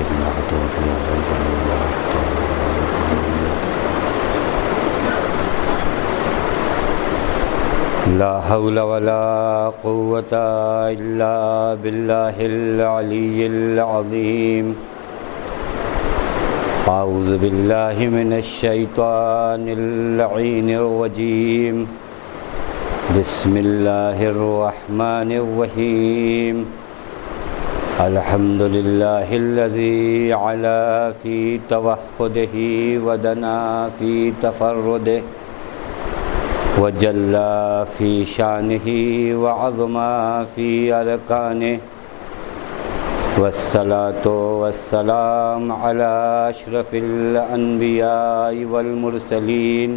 المغضوب عليهم ولا الضالين. لا حول ولا قوة إلا بالله العلي العظيم. أعوذ بالله من الشيطان اللعين الرجيم. بسم الله الرحمن الرحيم. الحمد لله الذي علا في توحده ودنا في تفرده وجلى في شانه وعظما في أركانه. والصلاة والسلام على أشرف الأنبياء والمرسلين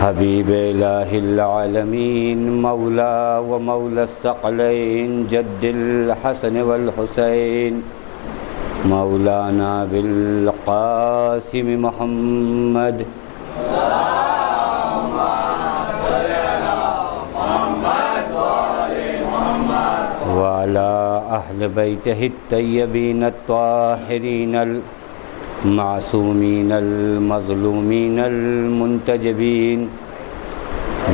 حبیب الہ العالمین مولا و مولا الثقلین جد الحسن والحسین مولانا بالقاسم محمد وعلى أهل بيته الطيبين الطاهرين المعصومين المظلومين المنتجبين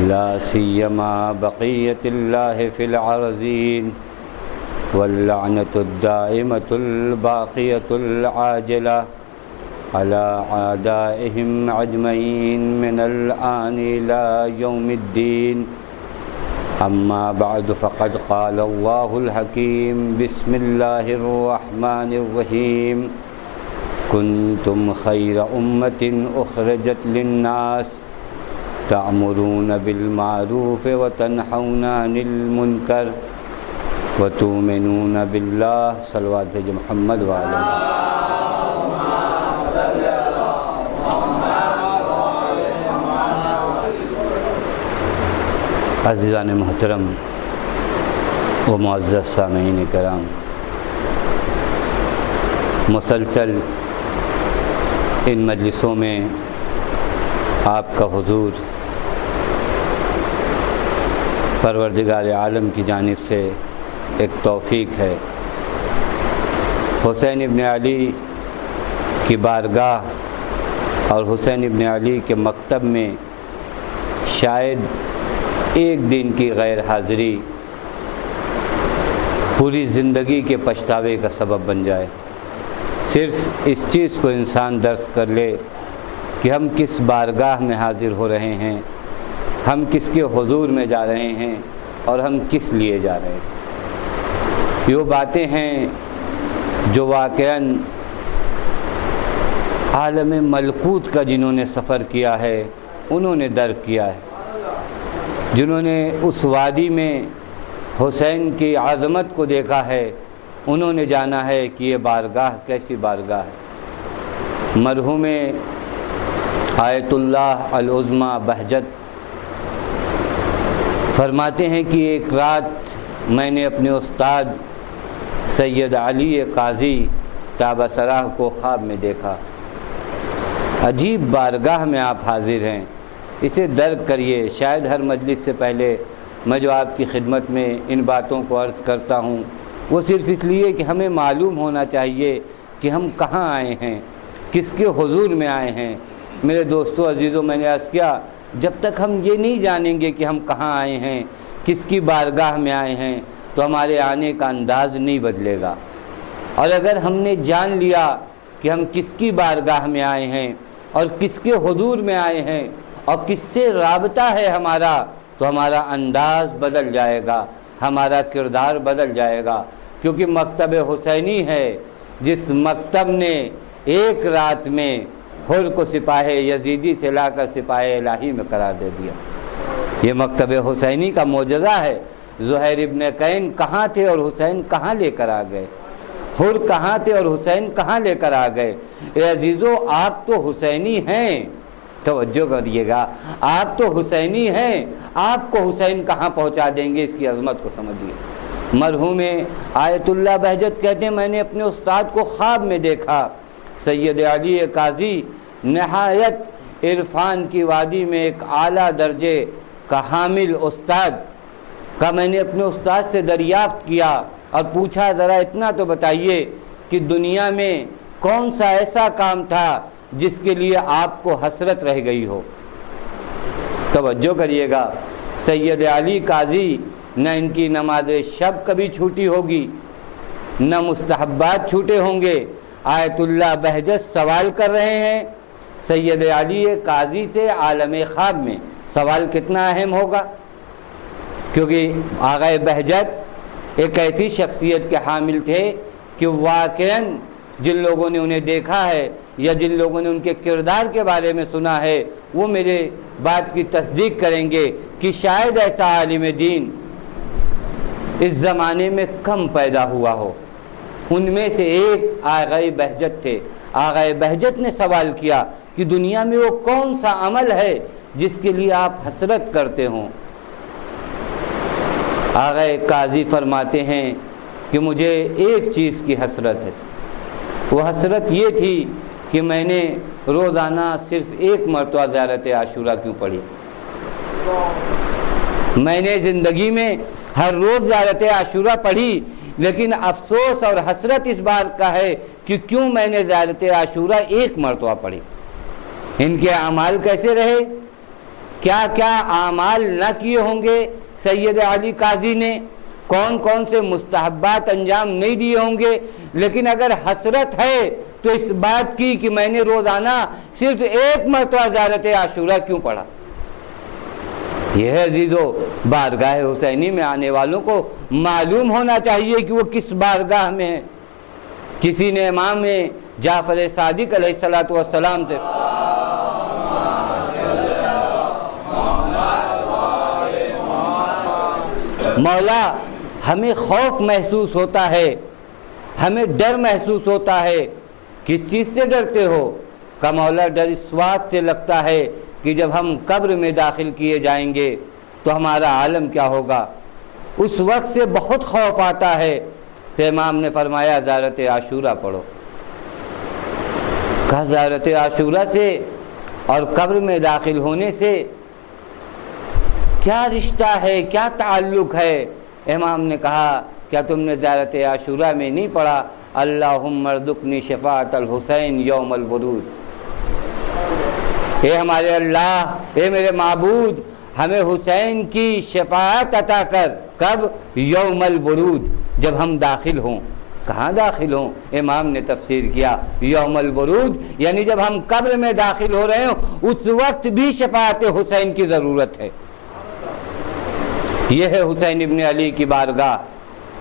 لا سيما بقية الله في العرزين واللعنة الدائمة الباقية العاجلة على أعدائهم أجمعين من الآن إلى يوم الدين. أما بعد فقد قال الله الحكيم بسم الله الرحمن الرحيم. كنتم خير أمة أخرجت للناس تأمرون بالمعروف وتنحون عن المنكر وتؤمنون بالله. صلوات بھیجے محمد وعلیہ. عزیزان محترم و معزز سامعین کرام، مسلسل ان مجلسوں میں آپ کا حضور پروردگار عالم کی جانب سے ایک توفیق ہے. حسین ابن علی کی بارگاہ اور حسین ابن علی کے مکتب میں شاید ایک دن کی غیر حاضری پوری زندگی کے پچھتاوے کا سبب بن جائے. صرف اس چیز کو انسان درس کر لے کہ ہم کس بارگاہ میں حاضر ہو رہے ہیں، ہم کس کے حضور میں جا رہے ہیں اور ہم کس لیے جا رہے ہیں. یہ باتیں ہیں جو واقعاً عالم ملکوت کا جنہوں نے سفر کیا ہے انہوں نے درک کیا ہے. جنہوں نے اس وادی میں حسین کی عظمت کو دیکھا ہے انہوں نے جانا ہے کہ یہ بارگاہ کیسی بارگاہ ہے. مرحوم آیت اللہ العظمیٰ بہجت فرماتے ہیں کہ ایک رات میں نے اپنے استاد سید علی قاضی تابہ سراہ کو خواب میں دیکھا. عجیب بارگاہ میں آپ حاضر ہیں، اسے درک کریے. شاید ہر مجلس سے پہلے میں جو آپ کی خدمت میں ان باتوں کو عرض کرتا ہوں وہ صرف اس لیے کہ ہمیں معلوم ہونا چاہیے کہ ہم کہاں آئے ہیں، کس کے حضور میں آئے ہیں. میرے دوستو عزیزوں، میں نے عرض کیا جب تک ہم یہ نہیں جانیں گے کہ ہم کہاں آئے ہیں، کس کی بارگاہ میں آئے ہیں، تو ہمارے آنے کا انداز نہیں بدلے گا. اور اگر ہم نے جان لیا کہ ہم کس کی بارگاہ میں آئے ہیں اور کس کے حضور میں آئے ہیں اور کس سے رابطہ ہے ہمارا، تو ہمارا انداز بدل جائے گا، ہمارا کردار بدل جائے گا. کیونکہ مکتب حسینی ہے جس مکتب نے ایک رات میں حر کو سپاہ یزیدی سے لا کر سپاہ الہی میں قرار دے دیا. یہ مکتب حسینی کا معجزہ ہے. زہیر ابن قین کہاں تھے اور حسین کہاں لے کر آ گئے، حر کہاں تھے اور حسین کہاں لے کر آ گئے. اے عزیزو، آپ تو حسینی ہیں، توجہ کریے گا، آپ تو حسینی ہیں، آپ کو حسین کہاں پہنچا دیں گے، اس کی عظمت کو سمجھیے. مرحوم آیت اللہ بہجت کہتے ہیں میں نے اپنے استاد کو خواب میں دیکھا. سید علی قاضی نہایت عرفان کی وادی میں ایک اعلیٰ درجے کا حامل استاد کا میں نے اپنے استاد سے دریافت کیا اور پوچھا ذرا اتنا تو بتائیے کہ دنیا میں کون سا ایسا کام تھا جس کے لیے آپ کو حسرت رہ گئی ہو؟ توجہ کریے گا، سید علی قاضی نہ ان کی نماز شب کبھی چھوٹی ہوگی، نہ مستحبات چھوٹے ہوں گے۔ آیت اللہ بہجت سوال کر رہے ہیں سید علی قاضی سے عالم خواب میں۔ سوال کتنا اہم ہوگا، کیونکہ آغا بہجت ایک ایسی شخصیت کے حامل تھے کہ واقعاً جن لوگوں نے انہیں دیکھا ہے یا جن لوگوں نے ان کے کردار کے بارے میں سنا ہے وہ میرے بات کی تصدیق کریں گے کہ شاید ایسا عالم دین اس زمانے میں کم پیدا ہوا ہو۔ ان میں سے ایک آغا بہجت تھے۔ آغا بہجت نے سوال کیا کہ دنیا میں وہ کون سا عمل ہے جس کے لیے آپ حسرت کرتے ہوں؟ آغا قاضی فرماتے ہیں کہ مجھے ایک چیز کی حسرت ہے، وہ حسرت یہ تھی کہ میں نے روزانہ صرف ایک مرتبہ زیارت عاشورہ کیوں پڑھی۔ میں نے زندگی میں ہر روز زیارت عاشورہ پڑھی، لیکن افسوس اور حسرت اس بات کا ہے کہ کیوں میں نے زیارت عاشورہ ایک مرتبہ پڑھی۔ ان کے اعمال کیسے رہے؟ کیا کیا اعمال نہ کیے ہوں گے سید علی قاضی نے، کون کون سے مستحبات انجام نہیں دیے ہوں گے، لیکن اگر حسرت ہے تو اس بات کی کہ میں نے روزانہ صرف ایک مرتبہ زیارت عاشورہ کیوں پڑھا۔ یہ ہے عزیزو، بارگاہ حسینی میں آنے والوں کو معلوم ہونا چاہیے کہ وہ کس بارگاہ میں ہیں۔ کسی نے امام جعفر صادق علیہ السلام سے مولا ہمیں خوف محسوس ہوتا ہے، ہمیں ڈر محسوس ہوتا ہے۔ کس چیز سے ڈرتے ہو؟ کہ مولا ڈر اس بات سے لگتا ہے کہ جب ہم قبر میں داخل کیے جائیں گے تو ہمارا عالم کیا ہوگا، اس وقت سے بہت خوف آتا ہے۔ تو امام نے فرمایا زیارت عاشورہ پڑھو۔ کہا زیارت عاشورہ سے اور قبر میں داخل ہونے سے کیا رشتہ ہے، کیا تعلق ہے؟ امام نے کہا کیا تم نے زیارت عاشورہ میں نہیں پڑھا اللہم ارزقنی شفاعت الحسین یوم الورود؟ اے ہمارے اللہ، اے میرے معبود، ہمیں حسین کی شفاعت عطا کر۔ کب؟ یوم الورود، جب ہم داخل ہوں۔ کہاں داخل ہوں؟ امام نے تفسیر کیا یوم الورود یعنی جب ہم قبر میں داخل ہو رہے ہوں اس وقت بھی شفاعت حسین کی ضرورت ہے۔ یہ ہے حسین ابن علی کی بارگاہ۔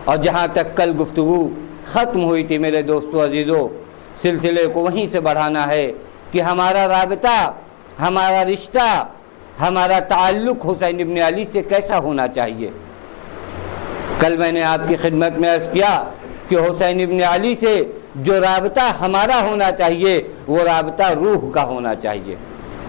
اور جہاں تک کل گفتگو ختم ہوئی تھی میرے دوستو عزیزو، سلسلے کو وہیں سے بڑھانا ہے کہ ہمارا رابطہ، ہمارا رشتہ، ہمارا تعلق حسین ابن علی سے کیسا ہونا چاہیے۔ کل میں نے آپ کی خدمت میں عرض کیا کہ حسین ابن علی سے جو رابطہ ہمارا ہونا چاہیے وہ رابطہ روح کا ہونا چاہیے۔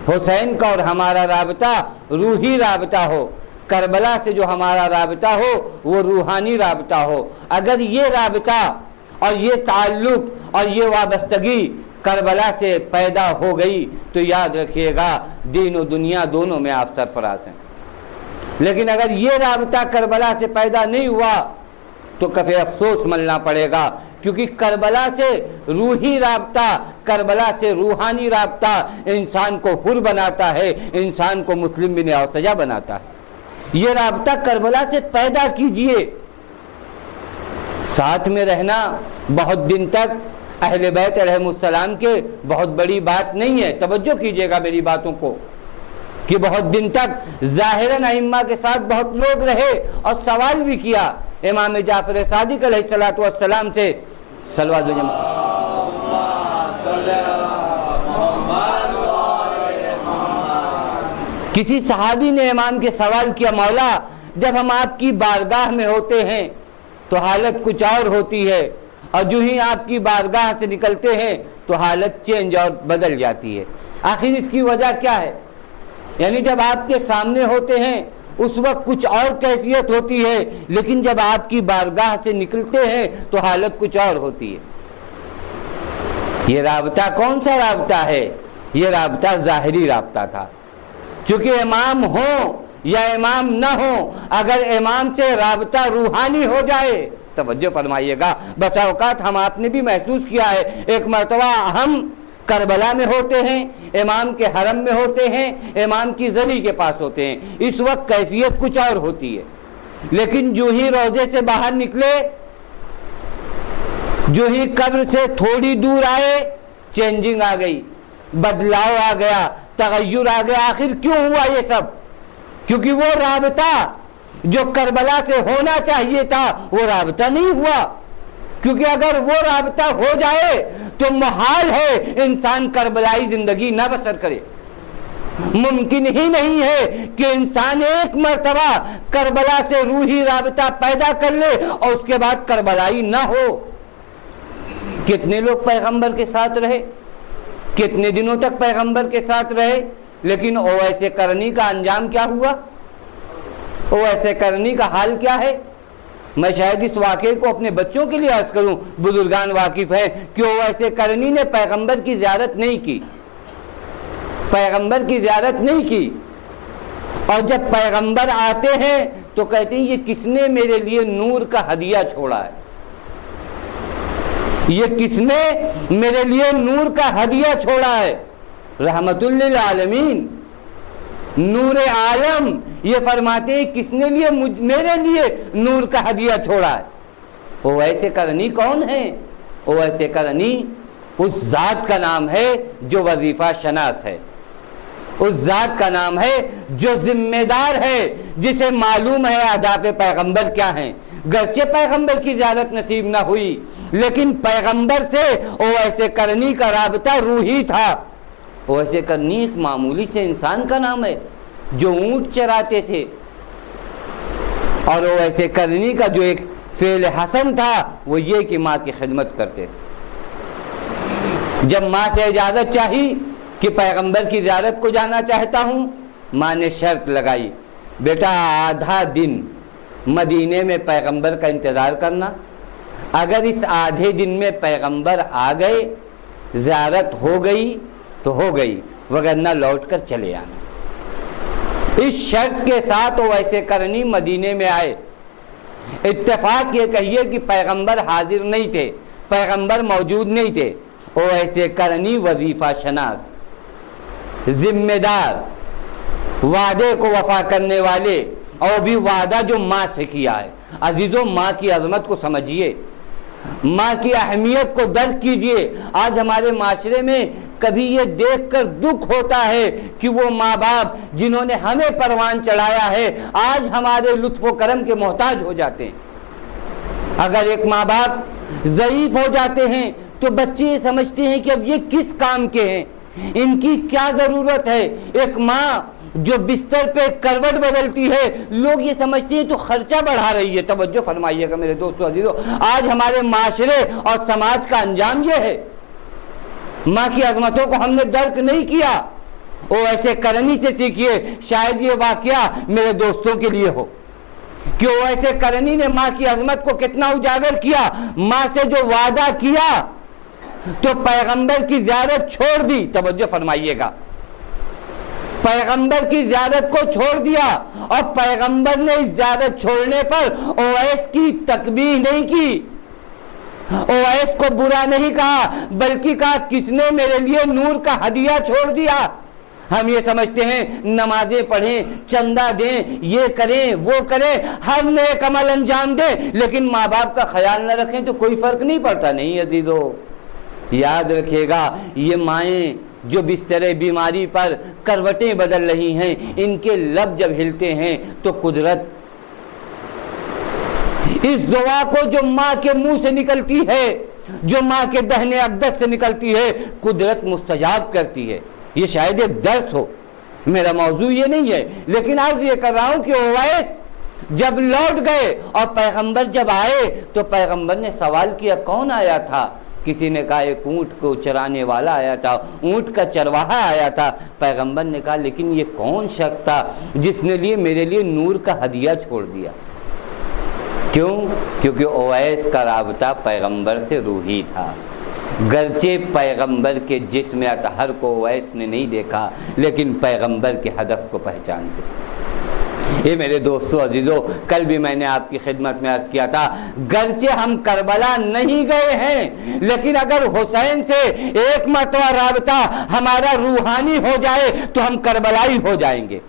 حسین کا اور ہمارا رابطہ روحی رابطہ ہو، کربلا سے جو ہمارا رابطہ ہو وہ روحانی رابطہ ہو۔ اگر یہ رابطہ اور یہ تعلق اور یہ وابستگی کربلا سے پیدا ہو گئی تو یاد رکھیے گا دین و دنیا دونوں میں آپ سرفراز ہیں۔ لیکن اگر یہ رابطہ کربلا سے پیدا نہیں ہوا تو کفے افسوس ملنا پڑے گا، کیونکہ کربلا سے روحی رابطہ، کربلا سے روحانی رابطہ انسان کو حر بناتا ہے، انسان کو مسلم بن اوسجا بناتا ہے۔ یہ رابطہ کربلا سے پیدا کیجئے۔ ساتھ میں رہنا بہت دن تک اہل بیت علیہ السلام کے بہت بڑی بات نہیں ہے، توجہ کیجئے گا میری باتوں کو، کہ بہت دن تک ظاہراً ائمہ کے ساتھ بہت لوگ رہے اور سوال بھی کیا امام جعفر صادق علیہ السلام سے۔ صلوات کسی صحابی نے امام کے سوال کیا مولا جب ہم آپ کی بارگاہ میں ہوتے ہیں تو حالت کچھ اور ہوتی ہے، اور جو ہی آپ کی بارگاہ سے نکلتے ہیں تو حالت چینج اور بدل جاتی ہے، آخر اس کی وجہ کیا ہے؟ یعنی جب آپ کے سامنے ہوتے ہیں اس وقت کچھ اور کیفیت ہوتی ہے، لیکن جب آپ کی بارگاہ سے نکلتے ہیں تو حالت کچھ اور ہوتی ہے۔ یہ رابطہ کون سا رابطہ ہے؟ یہ رابطہ ظاہری رابطہ تھا۔ چونکہ امام ہوں یا امام نہ ہوں، اگر امام سے رابطہ روحانی ہو جائے توجہ فرمائیے گا، بس اوقات ہم آپ نے بھی محسوس کیا ہے، ایک مرتبہ ہم کربلا میں ہوتے ہیں، امام کے حرم میں ہوتے ہیں، امام کی زلی کے پاس ہوتے ہیں، اس وقت کیفیت کچھ اور ہوتی ہے، لیکن جو ہی روضے سے باہر نکلے، جو ہی قبر سے تھوڑی دور آئے، چینجنگ آ گئی، بدلاؤ آ گیا، تغیر آ گیا۔ آخر کیوں ہوا یہ سب؟ کیونکہ وہ رابطہ جو کربلا سے ہونا چاہیے تھا وہ رابطہ نہیں ہوا، کیونکہ اگر وہ رابطہ ہو جائے تو محال ہے انسان کربلائی زندگی نہ بسر کرے۔ ممکن ہی نہیں ہے کہ انسان ایک مرتبہ کربلا سے روحی رابطہ پیدا کر لے اور اس کے بعد کربلائی نہ ہو۔ کتنے لوگ پیغمبر کے ساتھ رہے، کتنے دنوں تک پیغمبر کے ساتھ رہے، لیکن اویس قرنی کا انجام کیا ہوا؟ اویس قرنی کا حال کیا ہے؟ میں شاید اس واقعے کو اپنے بچوں کے لیے عرض کروں، بزرگان واقف ہیں کہ اویس قرنی نے پیغمبر کی زیارت نہیں کی، پیغمبر کی زیارت نہیں کی، اور جب پیغمبر آتے ہیں تو کہتے ہیں یہ کس نے میرے لیے نور کا ہدیہ چھوڑا ہے، یہ کس نے میرے لیے نور کا ہدیہ چھوڑا ہے؟ رحمت للعالمین، نور عالم یہ فرماتے ہیں کس نے میرے لیے نور کا ہدیہ چھوڑا ہے؟ اویس قرنی کون ہے؟ اویس قرنی اس ذات کا نام ہے جو وظیفہ شناس ہے، اس ذات کا نام ہے جو ذمہ دار ہے، جسے معلوم ہے اہداف پیغمبر کیا ہیں۔ گرچہ پیغمبر کی زیارت نصیب نہ ہوئی، لیکن پیغمبر سے اویس قرنی کا رابطہ روحی تھا۔ اویس قرنی ایک معمولی سے انسان کا نام ہے جو اونٹ چراتے تھے، اور اویس قرنی کا جو ایک فعل حسن تھا وہ یہ کہ ماں کی خدمت کرتے تھے۔ جب ماں سے اجازت چاہی کہ پیغمبر کی زیارت کو جانا چاہتا ہوں، ماں نے شرط لگائی، بیٹا آدھا دن مدینے میں پیغمبر کا انتظار کرنا، اگر اس آدھے دن میں پیغمبر آ گئے، زیارت ہو گئی تو ہو گئی، وگرنہ لوٹ کر چلے آنا۔ اس شرط کے ساتھ اویس قرنی مدینے میں آئے۔ اتفاق یہ کہیے کہ پیغمبر حاضر نہیں تھے، پیغمبر موجود نہیں تھے، اویس قرنی وظیفہ شناس، ذمہ دار، وعدے کو وفا کرنے والے، اور بھی وعدہ جو ماں سے کیا ہے۔ عزیزوں، ماں کی عظمت کو سمجھیے، ماں کی اہمیت کو درک کیجئے۔ آج ہمارے معاشرے میں کبھی یہ دیکھ کر دکھ ہوتا ہے کہ وہ ماں باپ جنہوں نے ہمیں پروان چڑھایا ہے آج ہمارے لطف و کرم کے محتاج ہو جاتے ہیں۔ اگر ایک ماں باپ ضعیف ہو جاتے ہیں تو بچے یہ سمجھتے ہیں کہ اب یہ کس کام کے ہیں، ان کی کیا ضرورت ہے۔ ایک ماں جو بستر پہ کروٹ بدلتی ہے، لوگ یہ سمجھتے ہیں تو خرچہ بڑھا رہی ہے۔ توجہ فرمائیے گا میرے دوستو عزیزو، آج ہمارے معاشرے اور سماج کا انجام یہ ہے۔ ماں کی عظمتوں کو ہم نے درک نہیں کیا۔ اویس قرنی سے سیکھیے، شاید یہ واقعہ میرے دوستوں کے لیے ہو کہ اویس قرنی نے ماں کی عظمت کو کتنا اجاگر کیا۔ ماں سے جو وعدہ کیا تو پیغمبر کی زیارت چھوڑ دی۔ توجہ فرمائیے گا، پیغمبر کی زیارت کو چھوڑ دیا، اور پیغمبر نے اس زیارت چھوڑنے پر اویس کی تقبیح نہیں کی، اویس کو برا نہیں کہا، بلکہ کہا کس نے میرے لیے نور کا ہدیہ چھوڑ دیا۔ ہم یہ سمجھتے ہیں نمازیں پڑھیں، چندہ دیں، یہ کریں وہ کریں، ہر نیک عمل انجام دیں، لیکن ماں باپ کا خیال نہ رکھیں تو کوئی فرق نہیں پڑتا۔ نہیں عزیزو، یاد رکھیے گا، یہ مائیں جو بستر بیماری پر کروٹیں بدل رہی ہیں، ان کے لب جب ہلتے ہیں تو قدرت اس دعا کو جو ماں کے منہ سے نکلتی ہے، جو ماں کے دہنے اقدس سے نکلتی ہے، قدرت مستجاب کرتی ہے۔ یہ شاید ایک درس ہو، میرا موضوع یہ نہیں ہے، لیکن عرض یہ کر رہا ہوں کہ اویس جب لوٹ گئے اور پیغمبر جب آئے تو پیغمبر نے سوال کیا کون آیا تھا؟ کسی نے کہا ایک اونٹ کو چرانے والا آیا تھا، اونٹ کا چرواہا آیا تھا۔ پیغمبر نے کہا لیکن یہ کون شخص تھا جس نے میرے لیے نور کا ہدیہ چھوڑ دیا؟ کیوں؟ کیونکہ اویس کا رابطہ پیغمبر سے روحی تھا۔ گرچہ پیغمبر کے جسم اطہر کو اویس نے نہیں دیکھا، لیکن پیغمبر کے ہدف کو پہچانتے۔ یہ میرے دوستو عزیزو، کل بھی میں نے آپ کی خدمت میں عرض کیا تھا، گرچہ ہم کربلا نہیں گئے ہیں لیکن اگر حسین سے ایک مرتبہ رابطہ ہمارا روحانی ہو جائے تو ہم کربلائی ہو جائیں گے،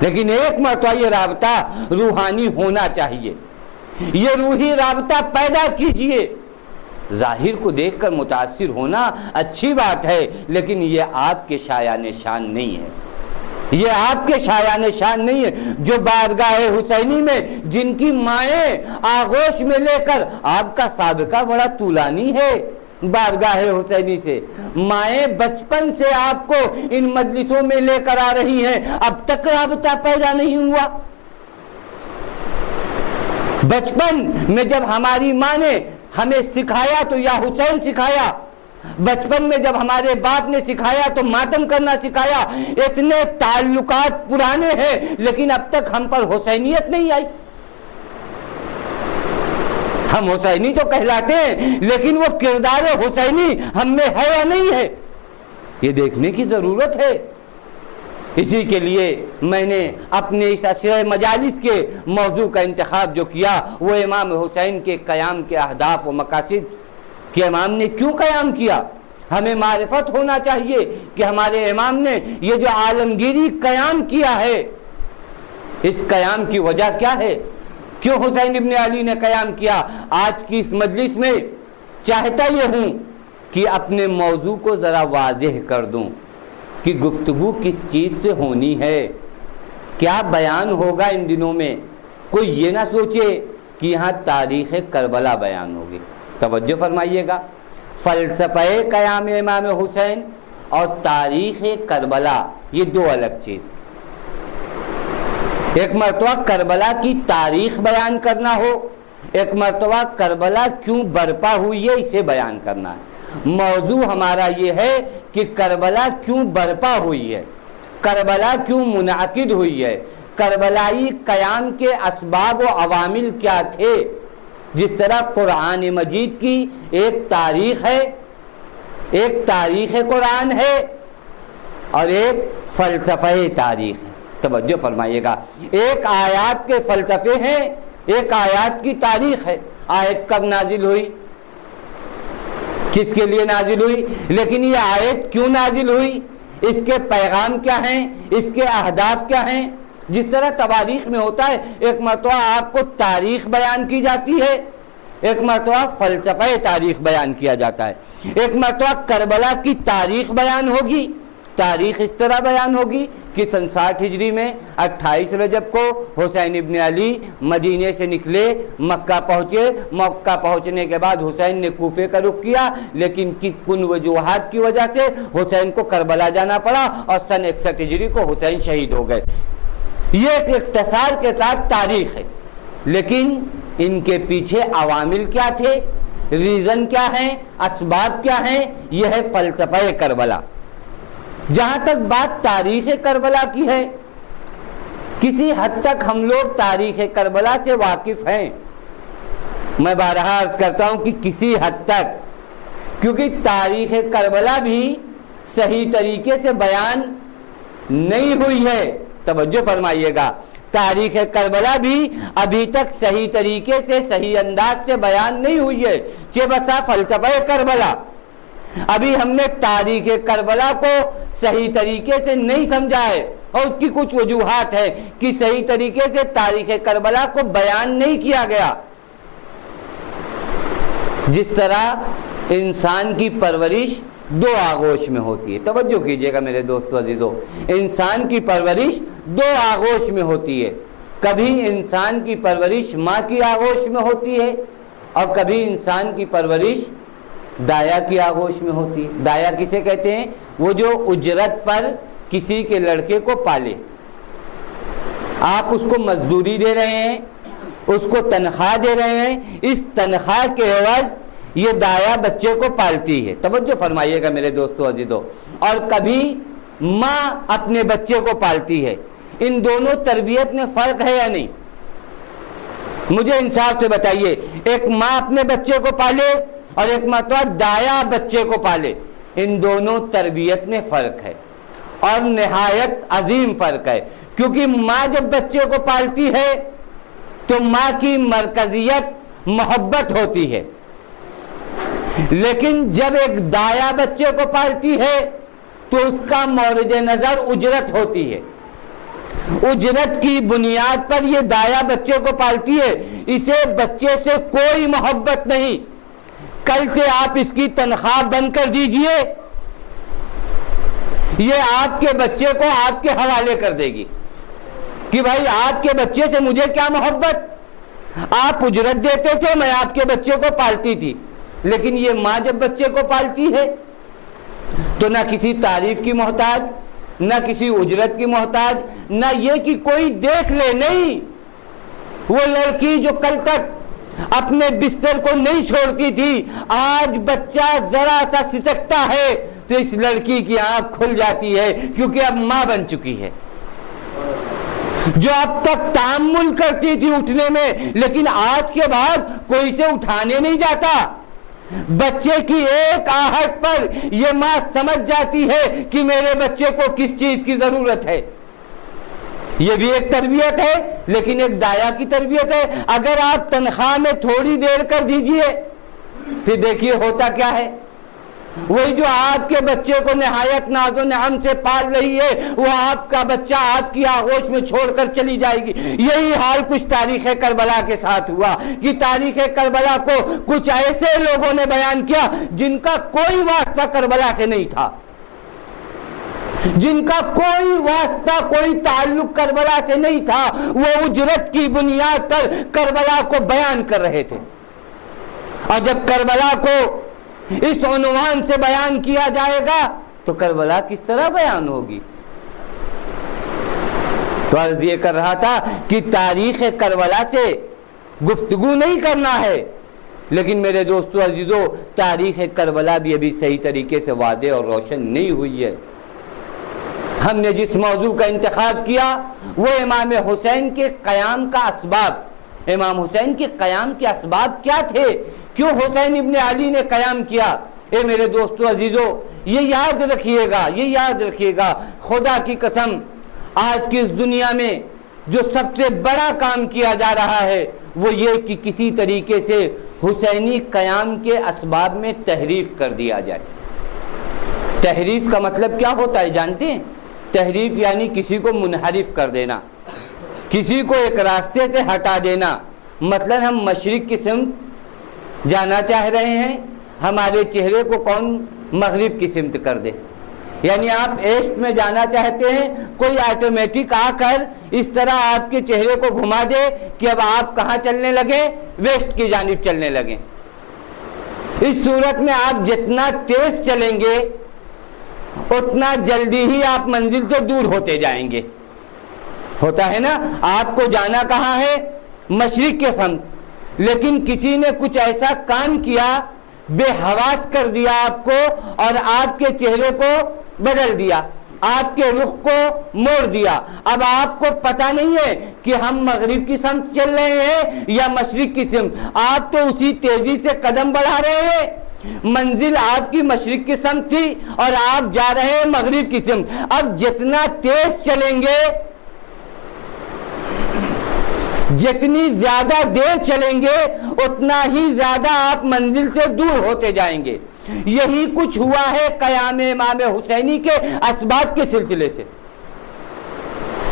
لیکن ایک مرتبہ یہ رابطہ روحانی ہونا چاہیے، یہ روحی رابطہ پیدا کیجئے۔ ظاہر کو دیکھ کر متاثر ہونا اچھی بات ہے، لیکن یہ آپ کے شایان شان نہیں ہے، یہ آپ کے شایان شان نہیں ہے۔ جو بارگاہ حسینی میں جن کی مائیں آغوش میں لے کر، آپ کا سابقہ بڑا طولانی ہے بارگاہ حسینی سے، مائیں بچپن سے آپ کو ان مجلسوں میں لے کر آ رہی ہیں، اب تک رابطہ پیدا نہیں ہوا۔ بچپن میں جب ہماری ماں نے ہمیں سکھایا تو یا حسین سکھایا، بچپن میں جب ہمارے باپ نے سکھایا تو ماتم کرنا سکھایا، اتنے تعلقات پرانے ہیں لیکن اب تک ہم پر حسینیت نہیں آئی۔ ہم حسینی تو کہلاتے ہیں لیکن وہ کردار حسینی ہم میں ہے یا نہیں ہے، یہ دیکھنے کی ضرورت ہے۔ اسی کے لیے میں نے اپنے اس عشرہ مجالس کے موضوع کا انتخاب جو کیا وہ امام حسین کے قیام کے اہداف و مقاصد کہ امام نے کیوں قیام کیا۔ ہمیں معرفت ہونا چاہیے کہ ہمارے امام نے یہ جو عالمگیری قیام کیا ہے، اس قیام کی وجہ کیا ہے، کیوں حسین ابن علی نے قیام کیا۔ آج کی اس مجلس میں چاہتا یہ ہوں کہ اپنے موضوع کو ذرا واضح کر دوں کہ گفتگو کس چیز سے ہونی ہے، کیا بیان ہوگا ان دنوں میں۔ کوئی یہ نہ سوچے کہ یہاں تاریخ کربلا بیان ہوگی۔ توجہ فرمائیے گا، فلسفہ قیام امام حسین اور تاریخ کربلا یہ دو الگ چیز ہیں۔ ایک مرتبہ کربلا کی تاریخ بیان کرنا ہو، ایک مرتبہ کربلا کیوں برپا ہوئی ہے اسے بیان کرنا ہے۔ موضوع ہمارا یہ ہے کہ کربلا کیوں برپا ہوئی ہے، کربلا کیوں منعقد ہوئی ہے، کربلائی قیام کے اسباب و عوامل کیا تھے۔ جس طرح قرآن مجید کی ایک تاریخ ہے، ایک تاریخ قرآن ہے اور ایک فلسفہ تاریخ ہے۔ توجہ فرمائیے گا، ایک آیات کے فلسفے ہیں، ایک آیات کی تاریخ ہے۔ آیت کب نازل ہوئی، کس کے لیے نازل ہوئی، لیکن یہ آیت کیوں نازل ہوئی، اس کے پیغام کیا ہیں، اس کے اہداف کیا ہیں۔ جس طرح تواریخ میں ہوتا ہے، ایک مرتبہ آپ کو تاریخ بیان کی جاتی ہے، ایک مرتبہ فلسفہ تاریخ بیان کیا جاتا ہے۔ ایک مرتبہ کربلا کی تاریخ بیان ہوگی، تاریخ اس طرح بیان ہوگی کہ سن 60 ہجری میں 28 رجب کو حسین ابن علی مدینے سے نکلے، مکہ پہنچے، مکہ پہنچنے کے بعد حسین نے کوفے کا رخ کیا، لیکن کن وجوہات کی وجہ سے حسین کو کربلا جانا پڑا اور سن 61 ہجری کو حسین شہید ہو گئے۔ یہ ایک اختصار کے ساتھ تاریخ ہے، لیکن ان کے پیچھے عوامل کیا تھے، ریزن کیا ہیں، اسباب کیا ہیں، یہ ہے فلسفہ کربلا۔ جہاں تک بات تاریخ کربلا کی ہے، کسی حد تک ہم لوگ تاریخ کربلا سے واقف ہیں۔ میں بارہا عرض کرتا ہوں کہ کسی حد تک، کیونکہ تاریخ کربلا بھی صحیح طریقے سے بیان نہیں ہوئی ہے۔ توجہ فرمائیے گا، تاریخ کربلا بھی ابھی تک صحیح طریقے سے، صحیح انداز سے بیان نہیں ہوئی ہے۔ چہ بسا فلسفہ کربلا، ابھی ہم نے تاریخ کربلا کو صحیح طریقے سے نہیں سمجھا ہے، اور اس کی کچھ وجوہات ہیں کہ صحیح طریقے سے تاریخ کربلا کو بیان نہیں کیا گیا۔ جس طرح انسان کی پرورش دو آغوش میں ہوتی ہے، توجہ کیجئے گا میرے دوستو عزیزو، انسان کی پرورش دو آغوش میں ہوتی ہے۔ کبھی انسان کی پرورش ماں کی آغوش میں ہوتی ہے اور کبھی انسان کی پرورش دایا کی آغوش میں ہوتی ہے۔ دایا کسے کہتے ہیں؟ وہ جو اجرت پر کسی کے لڑکے کو پالے، آپ اس کو مزدوری دے رہے ہیں، اس کو تنخواہ دے رہے ہیں، اس تنخواہ کے عوض یہ دایا بچے کو پالتی ہے۔ توجہ فرمائیے گا میرے دوستو عزیزو۔ اور کبھی ماں اپنے بچے کو پالتی ہے۔ ان دونوں تربیت میں فرق ہے یا نہیں؟ مجھے انصاف سے بتائیے، ایک ماں اپنے بچے کو پالے اور ایک مرتبہ دایا بچے کو پالے، ان دونوں تربیت میں فرق ہے۔ اور نہایت عظیم فرق ہے، کیونکہ ماں جب بچے کو پالتی ہے تو ماں کی مرکزیت محبت ہوتی ہے، لیکن جب ایک دایا بچے کو پالتی ہے تو اس کا مورد نظر اجرت ہوتی ہے، اجرت کی بنیاد پر یہ دایا بچے کو پالتی ہے، اسے بچے سے کوئی محبت نہیں، کل سے آپ اس کی تنخواہ بند کر دیجئے، یہ آپ کے بچے کو آپ کے حوالے کر دے گی کہ بھائی آپ کے بچے سے مجھے کیا محبت، آپ اجرت دیتے تھے، میں آپ کے بچے کو پالتی تھی، لیکن یہ ماں جب بچے کو پالتی ہے تو نہ کسی تعریف کی محتاج، نہ کسی اجرت کی محتاج، نہ یہ کہ کوئی دیکھ لے، نہیں، وہ لڑکی جو کل تک اپنے بستر کو نہیں چھوڑتی تھی، آج بچہ ذرا سا سسکتا ہے تو اس لڑکی کی آنکھ کھل جاتی ہے، کیونکہ اب ماں بن چکی ہے، جو اب تک تحمل کرتی تھی اٹھنے میں، لیکن آج کے بعد کوئی سے اٹھانے نہیں جاتا، بچے کی ایک آہٹ پر یہ ماں سمجھ جاتی ہے کہ میرے بچے کو کس چیز کی ضرورت ہے، یہ بھی ایک تربیت ہے، لیکن ایک دایا کی تربیت ہے۔ اگر آپ تنخواہ میں تھوڑی دیر کر دیجئے، پھر دیکھیے ہوتا کیا ہے، وہی جو آپ کے بچے کو نہایت ناز و نعم سے پال رہی ہے، وہ آپ کا بچہ آپ کی آغوش میں چھوڑ کر چلی جائے گی۔ یہی حال کچھ تاریخ کربلا کے ساتھ ہوا کہ تاریخ کربلا کو کچھ ایسے لوگوں نے بیان کیا جن کا کوئی واسطہ کربلا سے نہیں تھا، جن کا کوئی واسطہ، کوئی تعلق کربلا سے نہیں تھا، وہ اجرت کی بنیاد پر کربلا کو بیان کر رہے تھے، اور جب کربلا کو اس عنوان سے بیان کیا جائے گا تو کربلا کس طرح بیان ہوگی؟ تو عرض یہ کر رہا تھا کہ تاریخ کربلا سے گفتگو نہیں کرنا ہے، لیکن میرے دوستو عزیزو، تاریخ کربلا بھی ابھی صحیح طریقے سے واضح اور روشن نہیں ہوئی ہے۔ ہم نے جس موضوع کا انتخاب کیا وہ امام حسین کے قیام کا اسباب، امام حسین کے قیام کے اسباب کیا تھے، کیوں حسین ابن علی نے قیام کیا؟ اے میرے دوستو عزیزو، یہ یاد رکھیے گا، یہ یاد رکھیے گا، خدا کی قسم آج کی اس دنیا میں جو سب سے بڑا کام کیا جا رہا ہے وہ یہ کہ کسی طریقے سے حسینی قیام کے اسباب میں تحریف کر دیا جائے۔ تحریف کا مطلب کیا ہوتا ہے جانتے ہیں؟ تحریف یعنی کسی کو منحرف کر دینا، کسی کو ایک راستے سے ہٹا دینا۔ مثلا ہم مشرق کی سمت جانا چاہ رہے ہیں، ہمارے چہرے کو کون مغرب کی سمت کر دے، یعنی آپ ایسٹ میں جانا چاہتے ہیں، کوئی آٹومیٹک آ کر اس طرح آپ کے چہرے کو گھما دے کہ اب آپ کہاں چلنے لگیں؟ ویسٹ کی جانب چلنے لگیں۔ اس صورت میں آپ جتنا تیز چلیں گے اتنا جلدی ہی آپ منزل سے دور ہوتے جائیں گے۔ ہوتا ہے نا، آپ کو جانا کہاں ہے؟ مشرق کے سمت، لیکن کسی نے کچھ ایسا کام کیا، بے حواس کر دیا آپ کو، اور آپ کے چہرے کو بدل دیا، آپ کے رخ کو موڑ دیا۔ اب آپ کو پتہ نہیں ہے کہ ہم مغرب کی سمت چل رہے ہیں یا مشرق کی سمت، آپ تو اسی تیزی سے قدم بڑھا رہے ہیں، منزل آپ کی مشرق کی سمت تھی اور آپ جا رہے ہیں مغرب کی سمت۔ اب جتنا تیز چلیں گے، جتنی زیادہ دیر چلیں گے، اتنا ہی زیادہ آپ منزل سے دور ہوتے جائیں گے۔ یہی کچھ ہوا ہے قیام امام حسینی کے اسباب کے سلسلے سے۔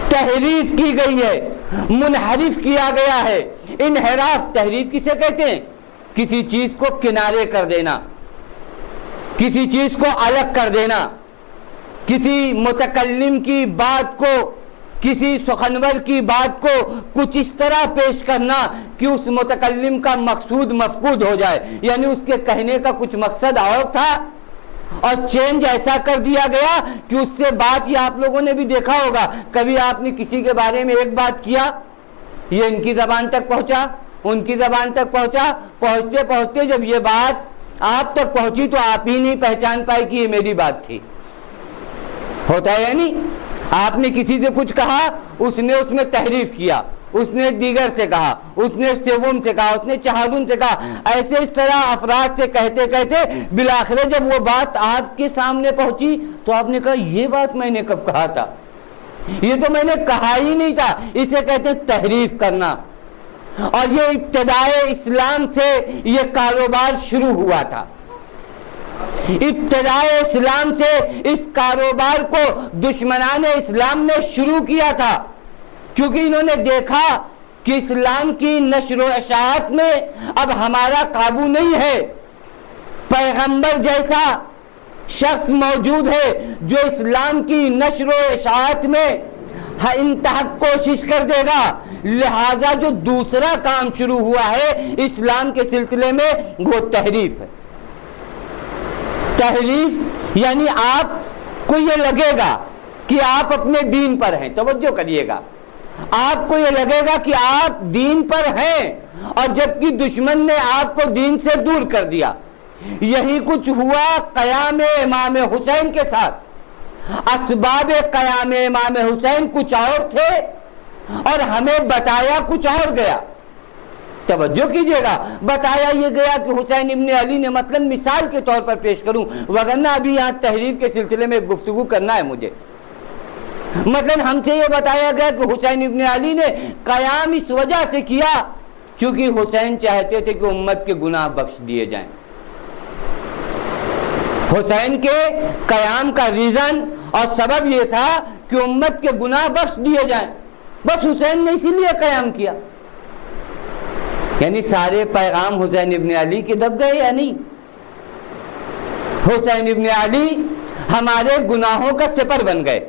تحریف کی گئی ہے، منحرف کیا گیا ہے۔ انحراف، تحریف کسے کہتے ہیں؟ کسی چیز کو کنارے کر دینا، کسی چیز کو الگ کر دینا، کسی متکلم کی بات کو، کسی سخنور کی بات کو کچھ اس طرح پیش کرنا کہ اس متکلم کا مقصود مفقود ہو جائے، یعنی اس کے کہنے کا کچھ مقصد اور تھا اور چینج ایسا کر دیا گیا کہ اس سے بات، یہ آپ لوگوں نے بھی دیکھا ہوگا، کبھی آپ نے کسی کے بارے میں ایک بات کیا، یہ ان کی زبان تک پہنچا، ان کی زبان تک پہنچا، پہنچتے پہنچتے جب یہ بات آپ تک پہنچی تو آپ ہی نہیں پہچان پائے کہ یہ میری بات تھی۔ ہوتا ہے یعنی آپ نے کسی سے کچھ کہا، اس نے اس میں تحریف کیا، اس نے دیگر سے کہا، اس نے سوم سے کہا، اس نے چہارم سے کہا، ایسے اس طرح افراد سے کہتے کہتے بالآخر جب وہ بات آپ کے سامنے پہنچی تو آپ نے کہا یہ بات میں نے کب کہا تھا، یہ تو میں نے کہا ہی نہیں تھا۔ اسے کہتے ہیں تحریف کرنا، اور یہ ابتدائے اسلام سے یہ کاروبار شروع ہوا تھا۔ ابتدائے اسلام سے اس کاروبار کو دشمنان اسلام نے شروع کیا تھا، کیونکہ انہوں نے دیکھا کہ اسلام کی نشر و اشاعت میں اب ہمارا قابو نہیں ہے، پیغمبر جیسا شخص موجود ہے جو اسلام کی نشر و اشاعت میں انتہا کوشش کر دے گا، لہذا جو دوسرا کام شروع ہوا ہے اسلام کے سلسلے میں وہ تحریف ہے۔ تحریف یعنی آپ کو یہ لگے گا کہ آپ اپنے دین پر ہیں، توجہ کریے گا، آپ کو یہ لگے گا کہ آپ دین پر ہیں، اور جبکہ دشمن نے آپ کو دین سے دور کر دیا۔ یہی کچھ ہوا قیام امام حسین کے ساتھ۔ اسباب قیام امام حسین کچھ اور تھے اور ہمیں بتایا کچھ اور گیا۔ توجہ کیجئے گا، بتایا یہ گیا کہ حسین ابن علی نے، مثلا مثال کے طور پر پیش کروں، وگرنہ ابھی یہاں تحریف کے سلسلے میں گفتگو کرنا ہے مجھے۔ مثلا ہم سے یہ بتایا گیا کہ حسین ابن علی نے قیام اس وجہ سے کیا چونکہ حسین چاہتے تھے کہ امت کے گناہ بخش دیے جائیں۔ حسین کے قیام کا ریزن اور سبب یہ تھا کہ امت کے گناہ بخش دیے جائیں، بس حسین نے اسی لیے قیام کیا۔ یعنی سارے پیغام حسین ابن علی کے دب گئے یا نہیں؟ حسین ابن علی ہمارے گناہوں کا سپر بن گئے۔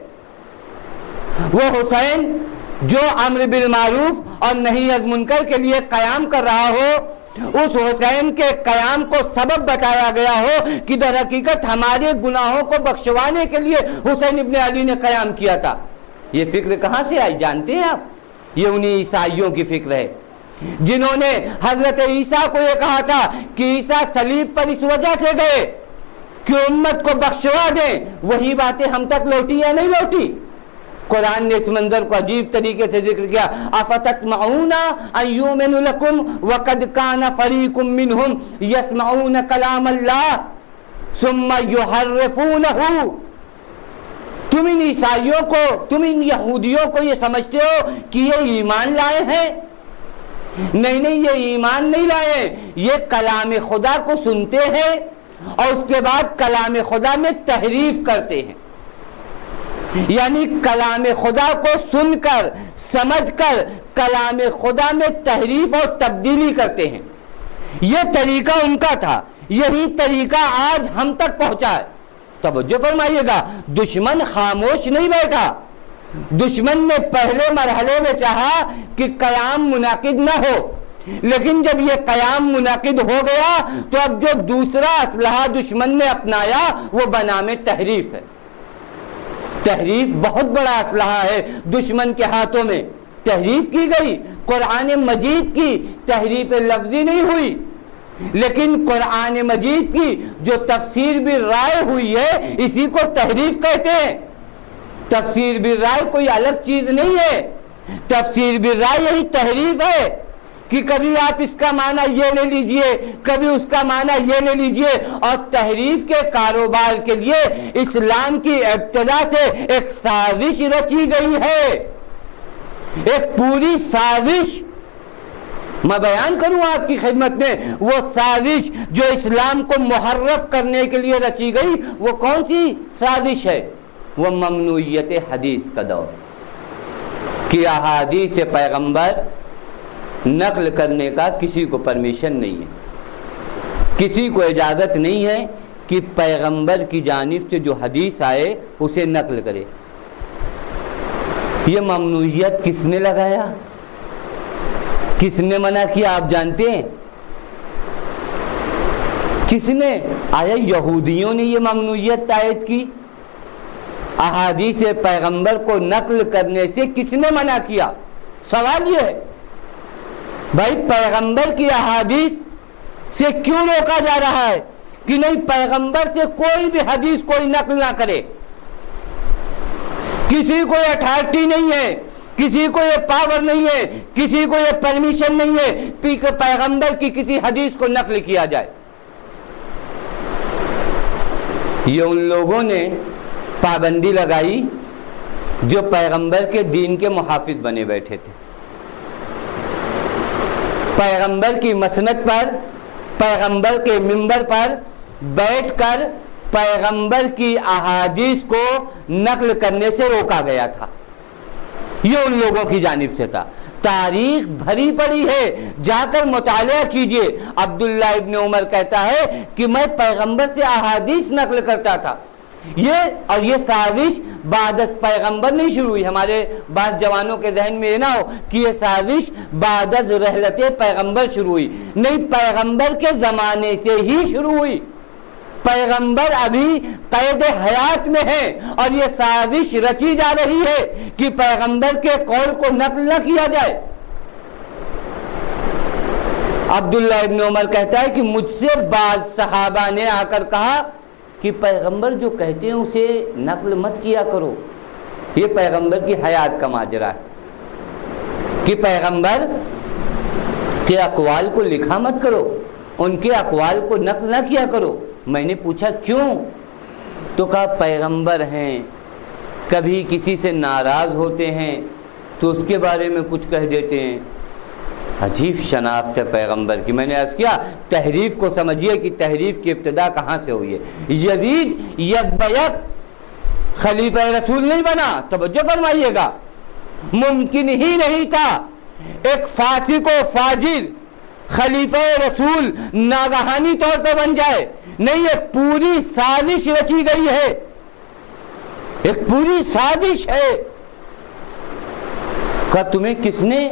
وہ حسین جو امر بالمعروف اور نہی از منکر کے لیے قیام کر رہا ہو، اس حسین کے قیام کو سبب بتایا گیا ہو کہ در حقیقت ہمارے گناہوں کو بخشوانے کے لیے حسین ابن علی نے قیام کیا تھا۔ یہ فکر کہاں سے آئی جانتے ہیں آپ؟ یہ انہی عیسائیوں کی فکر ہے جنہوں نے حضرت عیسیٰ کو یہ کہا تھا کہ عیسیٰ صلیب پر اس وجہ سے گئے کہ امت کو بخشوا دیں۔ وہی باتیں ہم تک لوٹی یا نہیں لوٹی؟ قرآن نے اس منظر کو عجیب طریقے سے ذکر کیا، افتطمعون ان یؤمنوا لکم وقد کان فریق منہم یسمعون کلام اللہ ثم یحرفونہ۔ تم ان عیسائیوں کو، تم ان یہودیوں کو یہ سمجھتے ہو کہ یہ ایمان لائے ہیں؟ نہیں نہیں، یہ ایمان نہیں لائے، یہ کلام خدا کو سنتے ہیں اور اس کے بعد کلام خدا میں تحریف کرتے ہیں۔ یعنی کلام خدا کو سن کر، سمجھ کر کلام خدا میں تحریف اور تبدیلی کرتے ہیں۔ یہ طریقہ ان کا تھا، یہی طریقہ آج ہم تک پہنچا ہے۔ توجہ فرمائیے گا، دشمن خاموش نہیں بیٹھا۔ دشمن نے پہلے مرحلے میں چاہا کہ قیام منعقد نہ ہو، لیکن جب یہ قیام منعقد ہو گیا تو اب جو دوسرا اسلحہ دشمن نے اپنایا وہ بنام تحریف ہے۔ تحریف بہت بڑا اسلحہ ہے دشمن کے ہاتھوں میں۔ تحریف کی گئی، قرآن مجید کی تحریف لفظی نہیں ہوئی، لیکن قرآن مجید کی جو تفسیر بالرائے ہوئی ہے اسی کو تحریف کہتے ہیں۔ تفسیر بالرائے کوئی الگ چیز نہیں ہے، تفسیر بالرائے یہی تحریف ہے کہ کبھی آپ اس کا معنی یہ لے لیجئے، کبھی اس کا معنی یہ لے لیجئے، اور تحریف کے کاروبار کے لیے اسلام کی ابتدا سے ایک سازش رچی گئی ہے، ایک پوری سازش۔ میں بیان کروں آپ کی خدمت میں، وہ سازش جو اسلام کو محرف کرنے کے لیے رچی گئی وہ کون سی سازش ہے؟ وہ ممنوعیت حدیث کا دور کہ احادیث پیغمبر نقل کرنے کا کسی کو پرمیشن نہیں ہے، کسی کو اجازت نہیں ہے کہ پیغمبر کی جانب سے جو حدیث آئے اسے نقل کرے۔ یہ ممنوعیت کس نے لگایا، کس نے منع کیا آپ جانتے ہیں؟ کس نے؟ آیا یہودیوں نے یہ ممنوعیت عائد کی؟ احادیث پیغمبر کو نقل کرنے سے کس نے منع کیا؟ سوال یہ ہے بھائی، پیغمبر کی احادیث سے کیوں روکا جا رہا ہے کہ نہیں پیغمبر سے کوئی بھی حدیث کوئی نقل نہ کرے؟ کسی کو اتھارٹی نہیں ہے کسی کو یہ پاور نہیں ہے، کسی کو یہ پرمیشن نہیں ہے کہ پیغمبر کی کسی حدیث کو نقل کیا جائے۔ یہ ان لوگوں نے پابندی لگائی جو پیغمبر کے دین کے محافظ بنے بیٹھے تھے۔ پیغمبر کی مسند پر، پیغمبر کے منبر پر بیٹھ کر پیغمبر کی احادیث کو نقل کرنے سے روکا گیا تھا۔ یہ ان لوگوں کی جانب سے تھا۔ تاریخ بھری پڑی ہے، جا کر مطالعہ کیجئے۔ عبداللہ ابن عمر کہتا ہے کہ میں پیغمبر سے احادیث نقل کرتا تھا۔ یہ سازش بعد از پیغمبر نہیں شروع ہوئی۔ ہمارے بعض جوانوں کے ذہن میں یہ نہ ہو کہ یہ سازش بعد از رحلت پیغمبر شروع ہوئی، نہیں، پیغمبر کے زمانے سے ہی شروع ہوئی۔ پیغمبر ابھی قید حیات میں ہے اور یہ سازش رچی جا رہی ہے کہ پیغمبر کے قول کو نقل نہ کیا جائے۔ عبداللہ ابن عمر کہتا ہے کہ مجھ سے بعض صحابہ نے آ کر کہا کہ پیغمبر جو کہتے ہیں اسے نقل مت کیا کرو، یہ پیغمبر کی حیات کا ماجرا ہے کہ پیغمبر کے اقوال کو لکھا مت کرو، ان کے اقوال کو نقل نہ کیا کرو۔ میں نے پوچھا کیوں؟ تو کہا پیغمبر ہیں، کبھی کسی سے ناراض ہوتے ہیں تو اس کے بارے میں کچھ کہہ دیتے ہیں۔ عجیب شناخت ہے پیغمبر کی۔ میں نے عرض کیا تحریف کو سمجھیے کہ تحریف کی ابتدا کہاں سے ہوئی ہے۔ یزید یک بیک خلیفہ رسول نہیں بنا، توجہ فرمائیے گا، ممکن ہی نہیں تھا ایک فاسق و فاجر خلیفہ رسول ناگہانی طور پہ بن جائے، نہیں، ایک پوری سازش رچی گئی ہے، ایک پوری سازش ہے۔ کہا تمہیں کس نے؟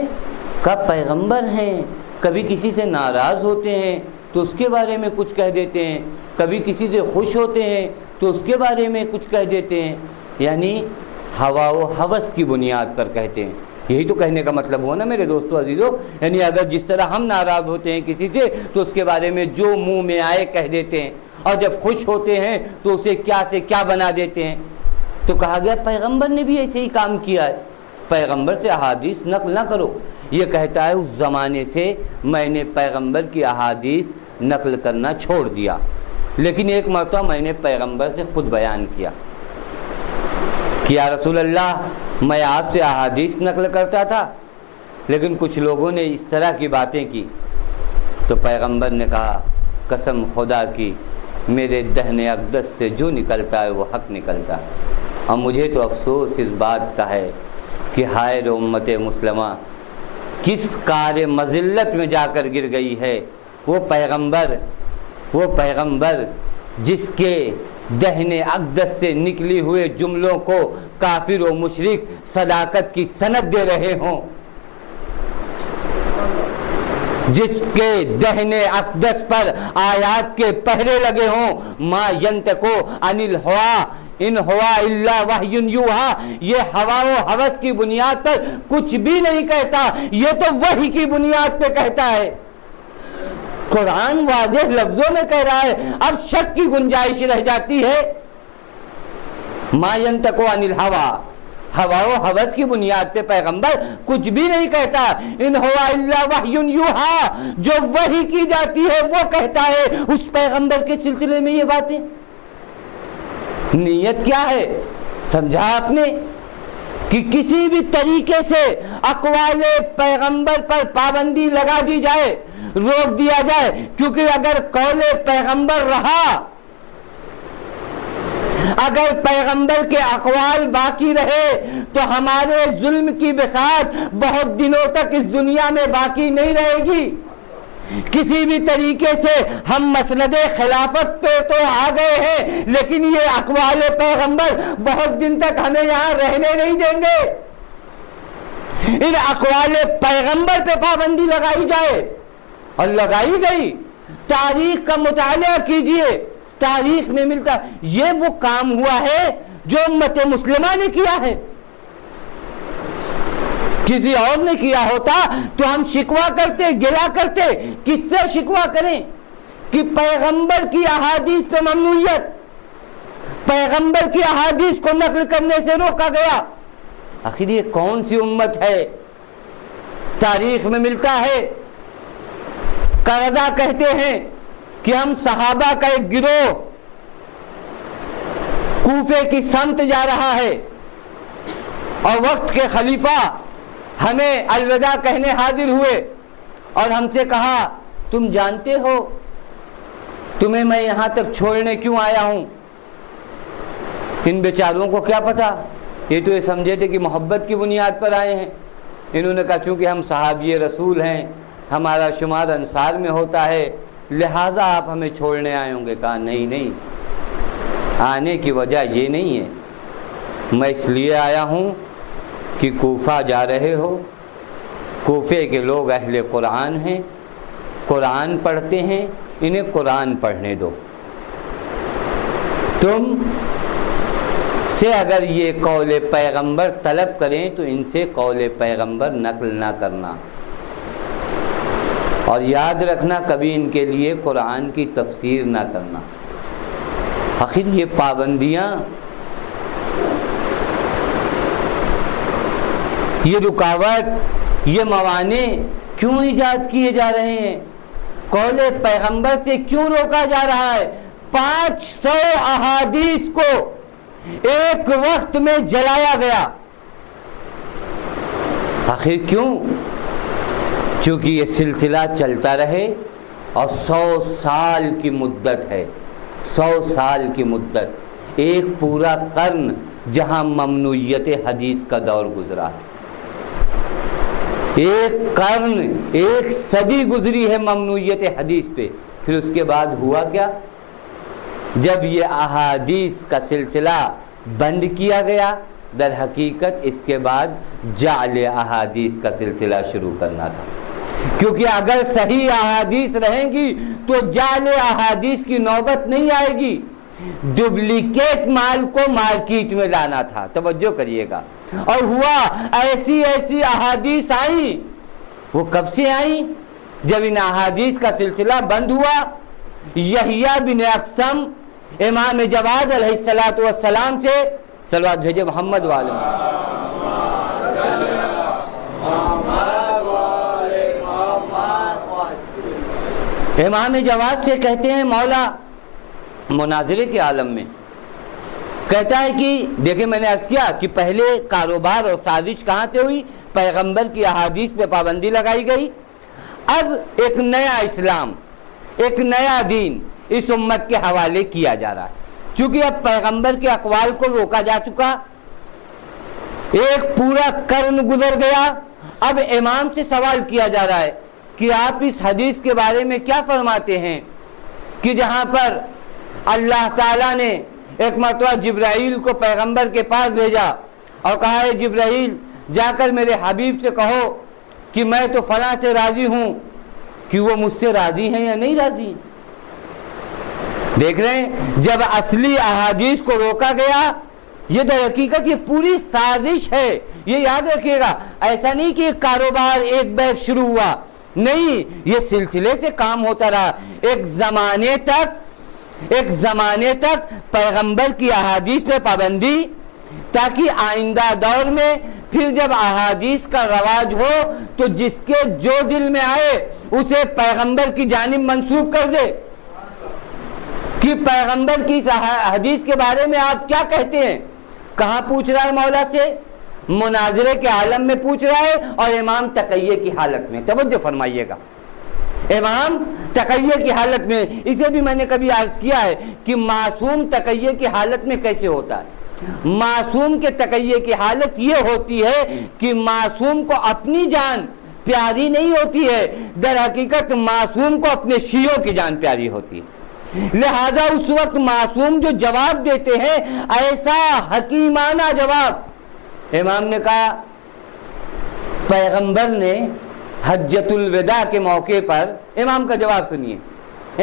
کہا پیغمبر ہیں، کبھی کسی سے ناراض ہوتے ہیں تو اس کے بارے میں کچھ کہہ دیتے ہیں، کبھی کسی سے خوش ہوتے ہیں تو اس کے بارے میں کچھ کہہ دیتے ہیں، یعنی ہوا و ہوس کی بنیاد پر کہتے ہیں۔ یہی تو کہنے کا مطلب ہو نا میرے دوستو عزیزو، یعنی اگر جس طرح ہم ناراض ہوتے ہیں کسی سے تو اس کے بارے میں جو منہ میں آئے کہہ دیتے ہیں، اور جب خوش ہوتے ہیں تو اسے کیا سے کیا بنا دیتے ہیں۔ تو کہا گیا پیغمبر نے بھی ایسے ہی کام کیا ہے، پیغمبر سے احادیث نقل نہ کرو۔ یہ کہتا ہے اس زمانے سے میں نے پیغمبر کی احادیث نقل کرنا چھوڑ دیا، لیکن ایک مرتبہ میں نے پیغمبر سے خود بیان کیا کہ یا رسول اللہ میں آپ سے احادیث نقل کرتا تھا، لیکن کچھ لوگوں نے اس طرح کی باتیں کی۔ تو پیغمبر نے کہا قسم خدا کی میرے دہن اقدس سے جو نکلتا ہے وہ حق نکلتا ہے، اور مجھے تو افسوس اس بات کا ہے کہ ہائے رو امت مسلمہ کس کار مذلت میں جا کر گر گئی ہے۔ وہ پیغمبر جس کے دہن اقدس سے نکلی ہوئے جملوں کو کافر و مشرک صداقت کی سند دے رہے ہوں، جس کے دہن اقدس پر آیات کے پہرے لگے ہوں، ما ینطقو عن الہوا ان ہوا الا وحی یوحا، یہ ہوا و ہوس کی بنیاد پر کچھ بھی نہیں کہتا، یہ تو وحی کی بنیاد پہ کہتا ہے۔ قرآن واضح لفظوں میں کہہ رہا ہے، اب شک کی گنجائش رہ جاتی ہے۔ ما ینطقو عن الہوا، ہوا و ہوس کی بنیاد پہ پیغمبر کچھ بھی نہیں کہتا، ان ہوا الا وحی یوحا، جو وحی کی جاتی ہے وہ کہتا ہے۔ اس پیغمبر کے سلسلے میں یہ باتیں، نیت کیا ہے سمجھا آپ نے کہ کسی بھی طریقے سے اقوال پیغمبر پر پابندی لگا دی جائے، روک دیا جائے، کیونکہ اگر قول پیغمبر رہا، اگر پیغمبر کے اقوال باقی رہے تو ہمارے ظلم کی بساط بہت دنوں تک اس دنیا میں باقی نہیں رہے گی۔ کسی بھی طریقے سے ہم مسند خلافت پہ تو آ گئے ہیں، لیکن یہ اقوال پیغمبر بہت دن تک ہمیں یہاں رہنے نہیں دیں گے۔ ان اقوال پیغمبر پہ پابندی لگائی جائے، اور لگائی گئی۔ تاریخ کا مطالعہ کیجئے، تاریخ میں ملتا یہ وہ کام ہوا ہے جو امت مسلمہ نے کیا ہے۔ کسی اور نے کیا ہوتا تو ہم شکوہ کرتے، گلا کرتے۔ کس سے شکوہ کریں کہ پیغمبر کی احادیث پہ ممنوعیت، پیغمبر کی احادیث کو نقل کرنے سے روکا گیا۔ آخر یہ کون سی امت ہے؟ تاریخ میں ملتا ہے قرضہ کہتے ہیں کہ ہم صحابہ کا ایک گروہ کوفے کی سمت جا رہا ہے اور وقت کے خلیفہ ہمیں الوداع کہنے حاضر ہوئے اور ہم سے کہا تم جانتے ہو تمہیں میں یہاں تک چھوڑنے کیوں آیا ہوں؟ ان بیچاروں کو کیا پتا، یہ تو یہ سمجھے تھے کہ محبت کی بنیاد پر آئے ہیں۔ انہوں نے کہا چونکہ ہم صحابی رسول ہیں، ہمارا شمار انصار میں ہوتا ہے، لہٰذا آپ ہمیں چھوڑنے آئے ہوں گے۔ کہا نہیں، آنے کی وجہ یہ نہیں ہے، میں اس لیے آیا ہوں کہ کوفہ جا رہے ہو، کوفے کے لوگ اہل قرآن ہیں، قرآن پڑھتے ہیں، انہیں قرآن پڑھنے دو۔ تم سے اگر یہ قول پیغمبر طلب کریں تو ان سے قول پیغمبر نقل نہ کرنا، اور یاد رکھنا کبھی ان کے لیے قرآن کی تفسیر نہ کرنا۔ آخر یہ پابندیاں، یہ رکاوٹ، یہ موانع کیوں ایجاد کیے جا رہے ہیں؟ قول پیغمبر سے کیوں روکا جا رہا ہے؟ 500 احادیث کو ایک وقت میں جلایا گیا، آخر کیوں؟ چونکہ یہ سلسلہ چلتا رہے اور 100 سال کی مدت ہے، 100 سال کی مدت، ایک پورا قرن جہاں ممنوعیت حدیث کا دور گزرا ہے، ایک قرن، ایک صدی گزری ہے ممنوعیت حدیث پہ۔ پھر اس کے بعد ہوا کیا؟ جب یہ احادیث کا سلسلہ بند کیا گیا، در حقیقت اس کے بعد جعل احادیث کا سلسلہ شروع کرنا تھا، کیونکہ اگر صحیح احادیث رہیں گی تو جعل احادیث کی نوبت نہیں آئے گی، ڈپلیکیٹ مال کو مارکیٹ میں لانا تھا۔ توجہ کریے گا، اور ہوا ایسی احادیث آئیں۔ وہ کب سے آئیں؟ جب ان احادیث کا سلسلہ بند ہوا۔ یحییٰ بن اقسم امام جواد علیہ السلام سے صلوات بھیجے محمد والے امام جواد سے کہتے ہیں مولا مناظرے کے عالم میں، کہتا ہے کہ دیکھیں میں نے عرض کیا کہ پہلے کاروبار اور سازش کہاں سے ہوئی؟ پیغمبر کی احادیث پہ پابندی لگائی گئی۔ اب ایک نیا اسلام، ایک نیا دین اس امت کے حوالے کیا جا رہا ہے، چونکہ اب پیغمبر کے اقوال کو روکا جا چکا، ایک پورا قرن گزر گیا۔ اب امام سے سوال کیا جا رہا ہے کہ آپ اس حدیث کے بارے میں کیا فرماتے ہیں کہ جہاں پر اللہ تعالیٰ نے ایک مرتبہ جبرائیل کو پیغمبر کے پاس بھیجا اور کہا ہے جبرائیل جا کر میرے حبیب سے کہو کہ میں تو فلاں سے راضی ہوں، کہ وہ مجھ سے راضی ہیں یا نہیں راضی؟ دیکھ رہے ہیں، جب اصلی احادیث کو روکا گیا، یہ در حقیقت یہ پوری سازش ہے۔ یہ یاد رکھیے گا، ایسا نہیں کہ ایک کاروبار ایک بیگ شروع ہوا، نہیں، یہ سلسلے سے کام ہوتا رہا ایک زمانے تک پیغمبر کی احادیث پہ پابندی، تاکہ آئندہ دور میں پھر جب احادیث کا رواج ہو تو جس کے جو دل میں آئے اسے پیغمبر کی جانب منسوب کر دے کہ پیغمبر کی حدیث کے بارے میں آپ کیا کہتے ہیں۔ کہاں پوچھ رہا ہے مولا سے؟ مناظرے کے عالم میں پوچھ رہا ہے، اور امام تقیہ کی حالت میں۔ توجہ فرمائیے گا، امام تقیہ کی حالت میں۔ اسے بھی میں نے کبھی عرض کیا ہے کہ معصوم تقیہ کی حالت میں کیسے ہوتا ہے۔ معصوم کے تقیہ کی حالت یہ ہوتی ہے کہ معصوم کو اپنی جان پیاری نہیں ہوتی ہے، در حقیقت معصوم کو اپنے شیعوں کی جان پیاری ہوتی ہے۔ لہذا اس وقت معصوم جو جواب دیتے ہیں ایسا حکیمانہ جواب، امام نے کہا پیغمبر نے حجۃ الوداع کے موقع پر، امام کا جواب سنیے،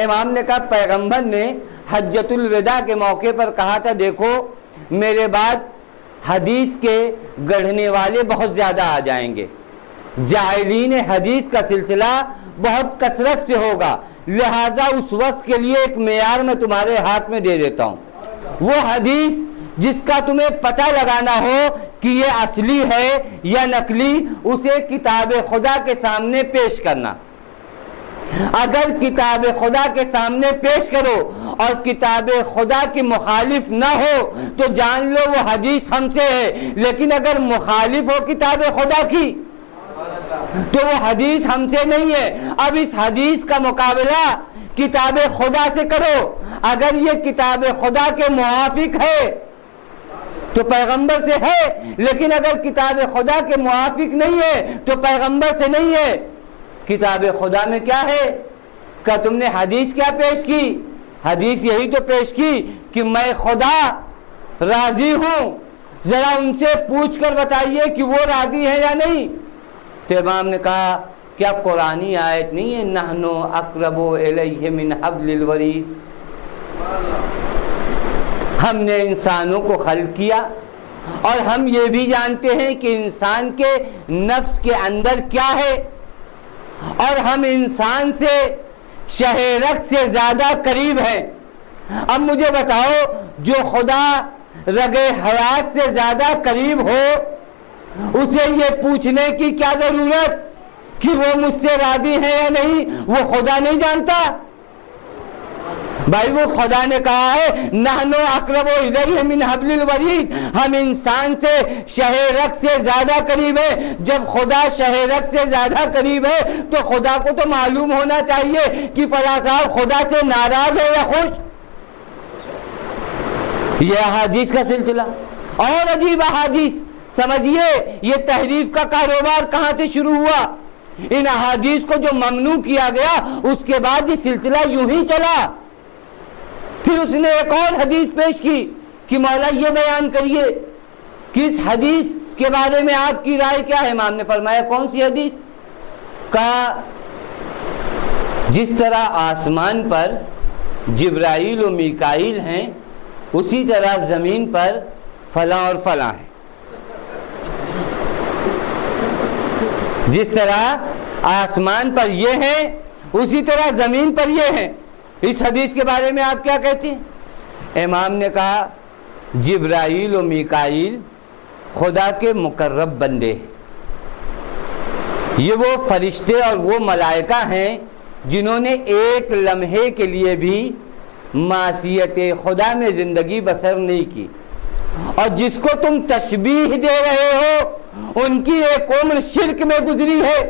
امام نے کہا پیغمبر نے حجۃ الوداع کے موقع پر کہا تھا دیکھو میرے بعد حدیث کے گڑھنے والے بہت زیادہ آ جائیں گے، جاہلین حدیث کا سلسلہ بہت کثرت سے ہوگا، لہذا اس وقت کے لیے ایک معیار میں تمہارے ہاتھ میں دے دیتا ہوں، وہ حدیث جس کا تمہیں پتہ لگانا ہو کہ یہ اصلی ہے یا نقلی، اسے کتاب خدا کے سامنے پیش کرنا۔ اگر کتاب خدا کے سامنے پیش کرو اور کتاب خدا کی مخالف نہ ہو تو جان لو وہ حدیث ہم سے ہے، لیکن اگر مخالف ہو کتاب خدا کی تو وہ حدیث ہم سے نہیں ہے۔ اب اس حدیث کا مقابلہ کتاب خدا سے کرو، اگر یہ کتاب خدا کے موافق ہے تو پیغمبر سے ہے، لیکن اگر کتاب خدا کے موافق نہیں ہے تو پیغمبر سے نہیں ہے۔ کتاب خدا میں کیا ہے؟ کہ تم نے حدیث کیا پیش کی؟ حدیث یہی تو پیش کی کہ میں خدا راضی ہوں، ذرا ان سے پوچھ کر بتائیے کہ وہ راضی ہیں یا نہیں۔ تو امام نے کہا کیا قرآنی آیت نہیں ہے نحنو اقرب الیہ من حبل الورید؟ ہم نے انسانوں کو خلق کیا اور ہم یہ بھی جانتے ہیں کہ انسان کے نفس کے اندر کیا ہے، اور ہم انسان سے شہ رگ سے زیادہ قریب ہیں۔ اب مجھے بتاؤ جو خدا رگ حیات سے زیادہ قریب ہو اسے یہ پوچھنے کی کیا ضرورت کہ وہ مجھ سے راضی ہیں یا نہیں؟ وہ خدا نہیں جانتا؟ بھائی وہ خدا نے کہا ہے نحنو اقرب الیہ من حبل الورید، ہم انسان سے شہ رگ سے زیادہ قریب ہے۔ جب خدا شہ رگ سے زیادہ قریب ہے تو خدا کو تو معلوم ہونا چاہیے کہ فلاں صاحب خدا سے ناراض ہے یا خوش۔ یہ احادیث کا سلسلہ اور عجیب احادیث، سمجھیے یہ تحریف کا کاروبار کہاں سے شروع ہوا۔ ان احادیث کو جو ممنوع کیا گیا اس کے بعد یہ سلسلہ یوں ہی چلا۔ پھر اس نے ایک اور حدیث پیش کی کہ مولا یہ بیان کریے کہ اس حدیث کے بارے میں آپ کی رائے کیا ہے؟ امام نے فرمایا کون سی حدیث؟ کہا جس طرح آسمان پر جبرائیل و میکائیل ہیں اسی طرح زمین پر فلاں اور فلاں ہیں۔ جس طرح آسمان پر یہ ہیں اسی طرح زمین پر یہ ہیں۔ اس حدیث کے بارے میں آپ کیا کہتے ہیں؟ امام نے کہا جبرائیل و میکائیل خدا کے مقرب بندے ہیں، یہ وہ فرشتے اور وہ ملائکہ ہیں جنہوں نے ایک لمحے کے لیے بھی معصیت خدا میں زندگی بسر نہیں کی، اور جس کو تم تشبیہ دے رہے ہو ان کی ایک عمر شرک میں گزری ہے۔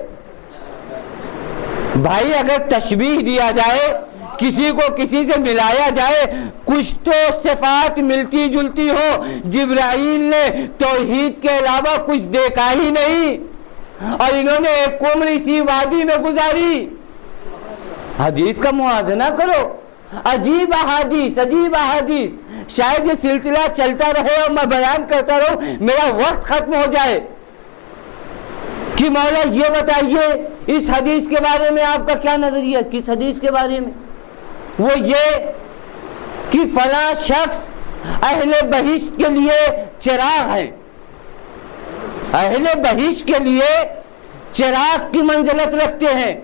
بھائی اگر تشبیہ دیا جائے، کسی کو کسی سے ملایا جائے، کچھ تو صفات ملتی جلتی ہو۔ جبرائیل نے توحید کے علاوہ کچھ دیکھا ہی نہیں اور انہوں نے ایک عمر اسی وادی میں گزاری۔ حدیث کا موازنہ کرو، عجیب احادیث عجیب احادیث۔ شاید یہ سلسلہ چلتا رہے اور میں بیان کرتا رہوں، میرا وقت ختم ہو جائے کہ مولا یہ بتائیے اس حدیث کے بارے میں آپ کا کیا نظریہ؟ کس حدیث کے بارے میں؟ وہ یہ کہ فلاں شخص اہل بہشت کے لیے چراغ ہیں، اہل بہشت کے لیے چراغ کی منزلت رکھتے ہیں،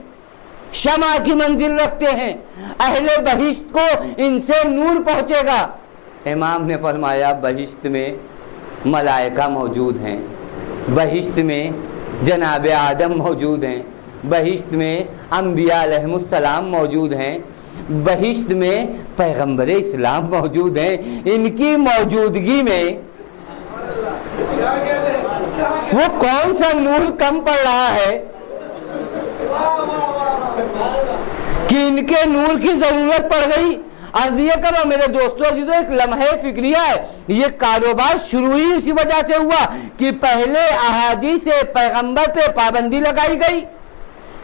شمع کی منزل رکھتے ہیں، اہل بہشت کو ان سے نور پہنچے گا۔ امام نے فرمایا بہشت میں ملائکہ موجود ہیں، بہشت میں جناب آدم موجود ہیں، بہشت میں انبیاء علیہم السلام موجود ہیں، بہشت میں پیغمبر اسلام موجود ہیں۔ ان کی موجودگی میں وہ کون سا نور کم پڑ رہا ہے کہ ان کے نور کی ضرورت پڑ گئی؟ عرض یہ کرو میرے دوستو عزیزو، ایک لمحہ فکریہ ہے، یہ کاروبار شروع ہی اسی وجہ سے ہوا کہ پہلے احادیث پیغمبر پہ پابندی لگائی گئی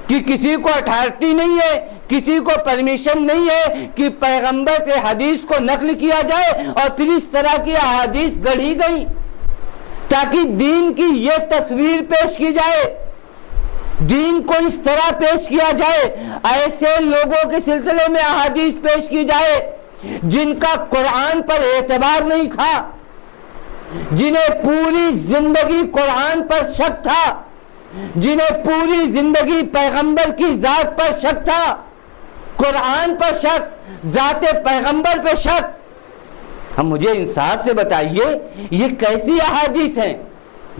کہ کسی کو اتھارٹی نہیں ہے، کسی کو پرمیشن نہیں ہے کہ پیغمبر سے حدیث کو نقل کیا جائے، اور پھر اس طرح کی احادیث گڑھی گئی تاکہ دین کی یہ تصویر پیش کی جائے، دین کو اس طرح پیش کیا جائے، ایسے لوگوں کے سلسلے میں احادیث پیش کی جائے جن کا قرآن پر اعتبار نہیں تھا، جنہیں پوری زندگی قرآن پر شک تھا، جنہیں پوری زندگی پیغمبر کی ذات پر شک تھا، قرآن پر شک، ذات پیغمبر پر شک، ہم مجھے انصاف سے بتائیے یہ کیسی احادیث ہیں؟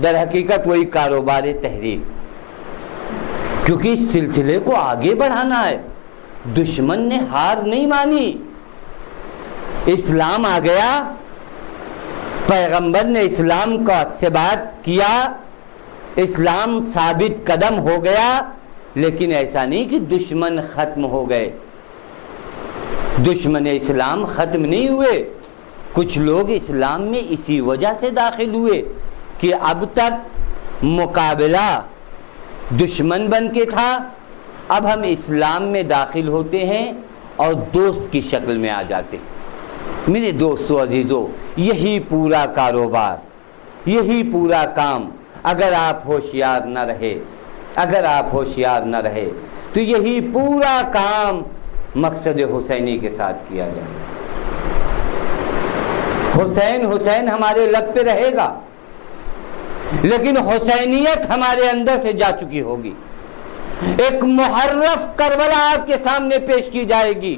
در حقیقت وہی کاروبار تحریف، کیونکہ اس سلسلے کو آگے بڑھانا ہے۔ دشمن نے ہار نہیں مانی، اسلام آ گیا، پیغمبر نے اسلام کا ثبات کیا، اسلام ثابت قدم ہو گیا، لیکن ایسا نہیں کہ دشمن ختم ہو گئے۔ دشمن اسلام ختم نہیں ہوئے، کچھ لوگ اسلام میں اسی وجہ سے داخل ہوئے کہ اب تک مقابلہ دشمن بن کے تھا، اب ہم اسلام میں داخل ہوتے ہیں اور دوست کی شکل میں آ جاتے ہیں۔ میرے دوستو عزیزو، یہی پورا کاروبار، یہی پورا کام اگر آپ ہوشیار نہ رہے، اگر آپ ہوشیار نہ رہے تو یہی پورا کام مقصد حسینی کے ساتھ کیا جائے۔ حسین حسین ہمارے لب پہ رہے گا، لیکن حسینیت ہمارے اندر سے جا چکی ہوگی۔ ایک محرف کربلا آپ کے سامنے پیش کی جائے گی،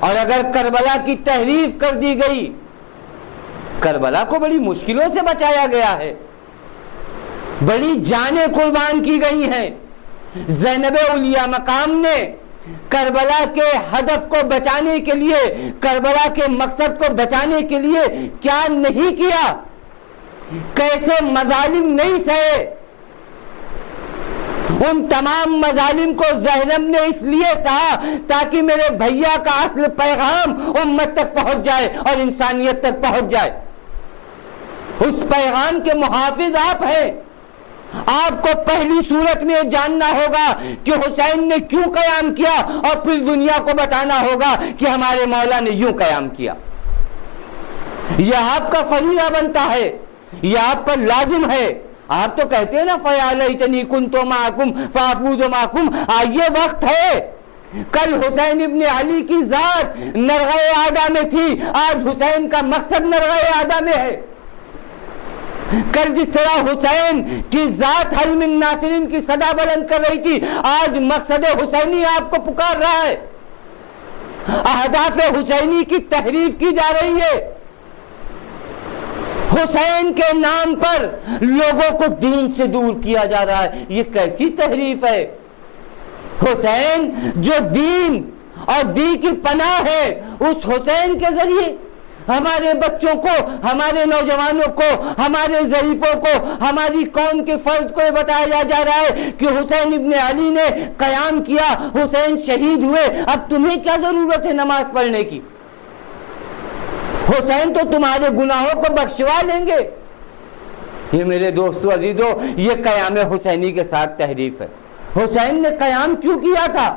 اور اگر کربلا کی تحریف کر دی گئی، کربلا کو بڑی مشکلوں سے بچایا گیا ہے، بڑی جانیں قربان کی گئی ہیں۔ زینب اولیاء مقام نے کربلا کے ہدف کو بچانے کے لیے، کربلا کے مقصد کو بچانے کے لیے کیا نہیں کیا، کیسے مظالم نہیں سہے۔ ان تمام مظالم کو زینب نے اس لیے سہا تاکہ میرے بھیا کا اصل پیغام امت تک پہنچ جائے اور انسانیت تک پہنچ جائے۔ اس پیغام کے محافظ آپ ہیں۔ آپ کو پہلی صورت میں جاننا ہوگا کہ حسین نے کیوں قیام کیا، اور پھر دنیا کو بتانا ہوگا کہ ہمارے مولا نے یوں قیام کیا۔ یہ آپ کا فریضہ بنتا ہے، یہ آپ پر لازم ہے۔ آپ تو کہتے ہیں نا فَيَا لَيْتَنِي كُنْتُ مَعَكُمْ فَأَفُوزُ مَعَكُمْ، آئیے وقت ہے۔ کل حسین ابن علی کی ذات نرغہ اعداء میں تھی، آج حسین کا مقصد نرغہ اعداء میں ہے۔ کل جس طرح حسین کی ذات حل من ناصرین کی صدا بلند کر رہی تھی، آج مقصد حسینی آپ کو پکار رہا ہے۔ اہداف حسینی کی تحریف کی جا رہی ہے۔ حسین کے نام پر لوگوں کو دین سے دور کیا جا رہا ہے، یہ کیسی تحریف ہے؟ حسین جو دین اور دین کی پناہ ہے، اس حسین کے ذریعے ہمارے بچوں کو، ہمارے نوجوانوں کو، ہمارے ضعیفوں کو، ہماری قوم کے فرد کو یہ بتایا جا رہا ہے کہ حسین ابن علی نے قیام کیا، حسین شہید ہوئے، اب تمہیں کیا ضرورت ہے نماز پڑھنے کی؟ حسین تو تمہارے گناہوں کو بخشوا لیں گے۔ یہ میرے دوستو عزیزو، یہ قیام حسینی کے ساتھ تحریف ہے۔ حسین نے قیام کیوں کیا تھا؟